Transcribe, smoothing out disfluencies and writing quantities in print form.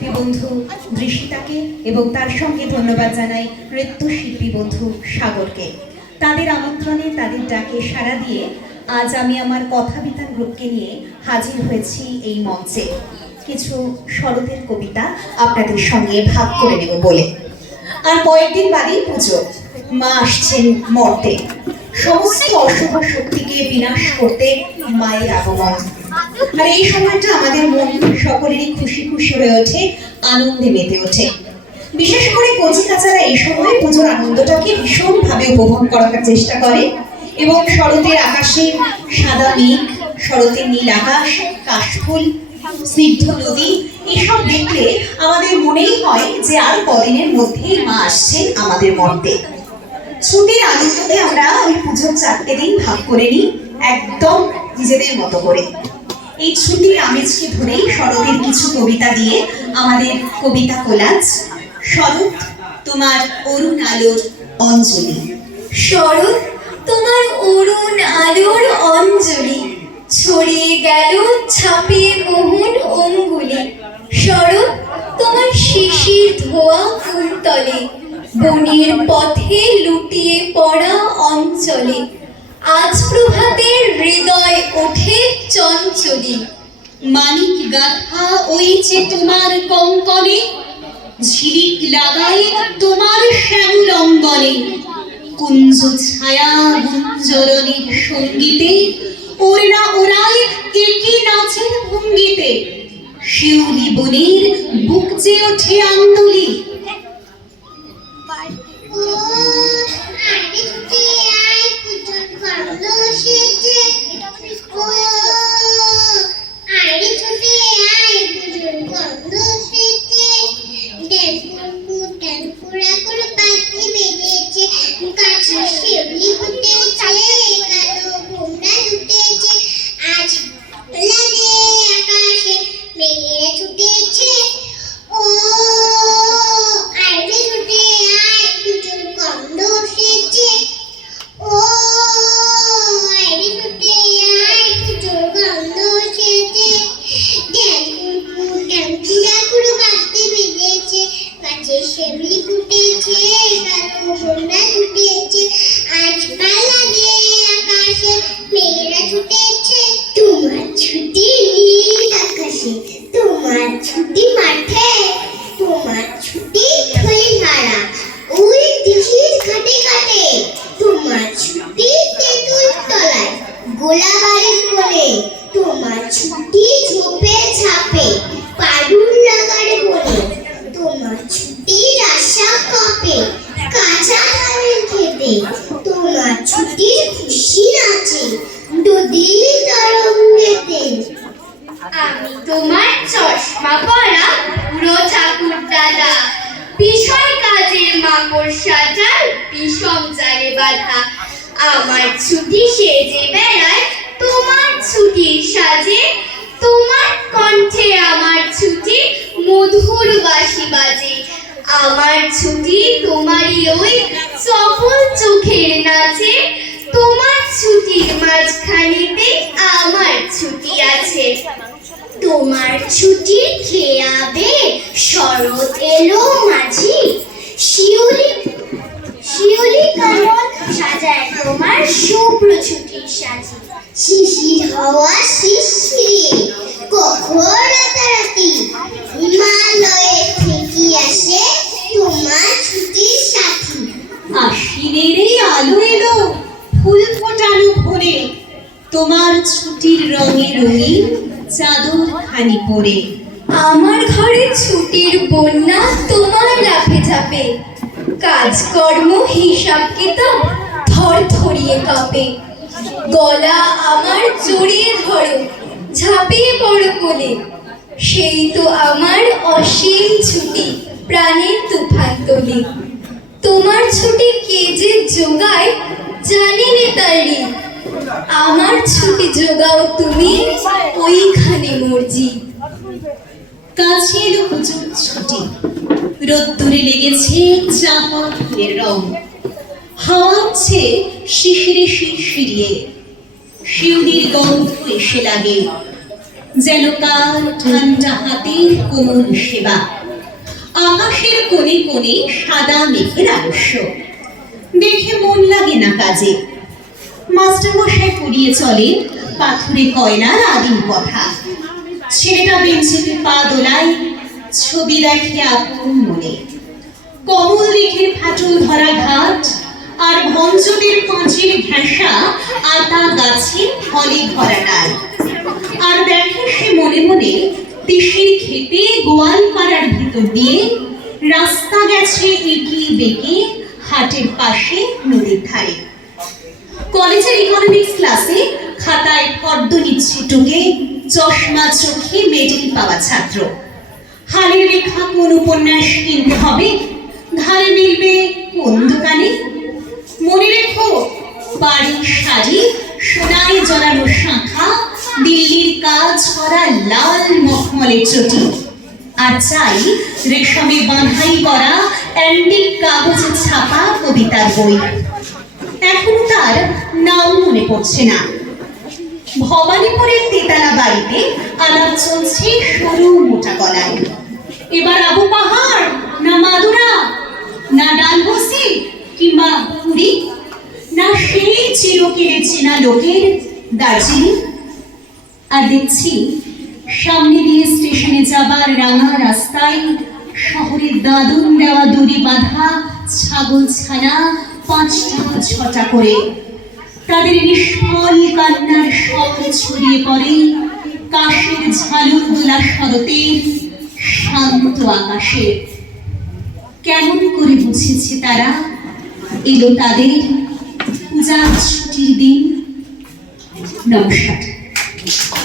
শিল্পী বন্ধু দৃশিতাকে এবং তার সঙ্গে ধন্যবাদ জানাই নৃত্যশিল্পী বন্ধু সাগরকে। তাদের আমন্ত্রণে, তাদের ডাকে সাড়া দিয়ে আজ আমি আমার কথাবিতান গ্রুপকে নিয়ে হাজির হয়েছি এই মঞ্চে কিছু শরতের কবিতা আপনাদের সঙ্গে ভাগ করে নেব বলে। আর কয়েকদিন বাদেই পুজো, মা আসছেন মর্তে, সমস্ত অশুভ শক্তিকে বিনাশ করতে মায়ের আগমন। আর এই সময়টা আমাদের মন সকলেরই খুশি খুশি হয়ে ওঠে, আনন্দে মেতে ওঠে। বিশেষ করে কচি কাচারা এই সময় পুজোর আনন্দটাকে ভীষণভাবে উপভোগ করার চেষ্টা করে এবং শরতের আকাশে সাদা মেঘ, শরতের নীল আকাশ, কাশফুল, স্নিগ্ধ নদী এসব দেখলে আমাদের মনেই হয় যে আর কদিনের মধ্যেই মা আসছেন আমাদের মর্তে। ছুটির আনন্দে আমরা ওই পুজোর 4টে দিন ভাগ করে নিই একদম নিজেদের মতো করে। এই ছুটির আমেজকে ধরেই শরতের কিছু কবিতা দিয়ে আমাদের কবিতা কোলাজ। শরৎ তোমার অরুণ আলোর অঞ্জলি। শরৎ তোমার অরুণ আলোর অঞ্জলি, ছড়িয়ে গেল ছাপিয়ে মোহন অঙ্গুলি। শরৎ তোমার শিশির ধোয়া কুন্তলে, বনের পথে লুটিয়ে পড়া অঞ্চলে। আজ প্রভাতের হৃদয় ওঠে চঞ্চলি। মানিক গাথা ওই যে তোমার কঙ্কনে, ঝিলিক লাগায় তোমার শ্যামল অঙ্গনে। কুঞ্জ ছায়া গুঞ্জরণের সঙ্গীতে, ওরা ওরায় একই নাচের ভঙ্গিতে। শিউলি বনের বুক যে ওঠে আন্দোলি। আমি তোমার চশমা পরা বুড়ো ঠাকুর দাদা, বিষয় কাজের মাকড়সাটার বিষম জালে বাঁধা। আমার ছুটি সেজে বেড়ায় তোমার ছুটির সাজে, তোমার কণ্ঠে আমার ছুটি মধুর বাঁশি বাজে। আমার ছুটি তোমারই ওই সফল চোখের নাচে, তোমার ছুটির মাঝখানিতে আমার ছুটি আছে। তোমার ছুটি খেয়াবে শরৎ এলো মাঝি, শিউলি শিউলি কানন সাজায় তোমার শুভ্র ছুটির সাজি। শিশির হাওয়া শিশিরিয়ে কখন রাতারাতি, হিমালয়ে থেকে আসে তোমার ছুটির সাথী। আশ্বিনের এই আলো এলো ফুল ফোটানো ভোরে, তোমার ছুটির রঙে রঙিন চাদর খানি পরে। আমার ঘরে ছুটির বন্যা তোমার লাফে ঝাপে, কাজকর্ম হিসাব কিতাব থর থরিয়ে কাঁপে। গলা আমার জড়িয়ে ধরো, ঝাঁপিয়ে পড়ো কোলে, সেই তো আমার অসীম ছুটি প্রাণের তুফান তোলে। তোমার ছুটি কে যে জোগায় জানি নে তার ঋণ, আমার ছুটি জোগাও তুমি ওইখানে মর্জি। কাছে এলো হুজুর ছুটি, রোদ্দুরে লেগেছে চাপা ফুলের রং, হাওয়া উঠছে শিশিরে শিরশিরিয়ে, শিউলির গন্ধ এসে লাগে। যেন কার ঠান্ডা হাতের কোমল সেবা। আকাশের কোণে কোণে সাদা মেঘের আলস্য, দেখে মন লাগে না কাজে। মাস্টারমশাই পড়িয়ে চলে পাথুরে কয়লার আদিম কথা। ছেলেটা বেঞ্চিতে পা দোলায়, ছবি দেখে আপন মনে। কমল দিঘির ফাটল ধরা ঘাট আর ভঞ্জদের পাঁচিল ঘেঁষা আতা গাছে ফলে ভরা ডাল। আর দেখে সে মনে মনে তিসির খেতে গোয়াল পাড়ার ভিতর দিয়ে রাস্তা গেছে এগিয়ে বেঁকে হাটের পাশে নদীর ধারে। কলেজের ইকোনমিক্স ক্লাসে খাতায় ফর্দ নিচ্ছে টুকে চশমা চোখে মেডেল পাওয়া ছাত্র। হালের লেখা কোন উপন্যাস কিনতে হবে, ধারে মিলবে কোন দোকানে। মনে রেখো বাড়ির শাড়ি, সোনায় জড়ানো শাঁখা, দিল্লির কাজ করা লাল মখমলের চটি, আর চাই রেশমে বাঁধাই করা অ্যান্টিক কাগজে ছাপা কবিতার বই। এখনো তার নাম মনে পড়ছে না। ভবানীপুরের তেতালা বাড়িতে আলাপ চলছে সরু মোটা গলায়। এবার আবু পাহাড় না মাদুরা, না ডালহৌসি কিংবা পুরী, না সেই চিরকেলে চেনা লোকের দার্জিলিং। আর দেখছি সামনে দিয়ে স্টেশনে যাবার রাঙা রাস্তায় শহরের দাদুন দেওয়া দড়ি বাঁধা ছাগল ছানা 5 টাকা 6 টাকা করে। তাদের নিষ্ফল কান্নার স্বর ছড়িয়ে পড়ে কাশের ঝালুর দোলা শরতের শান্ত আকাশে। কেমন করে বুঝেছে তারা এলো তাদের পূজার ছুটির দিন। নমস্কার।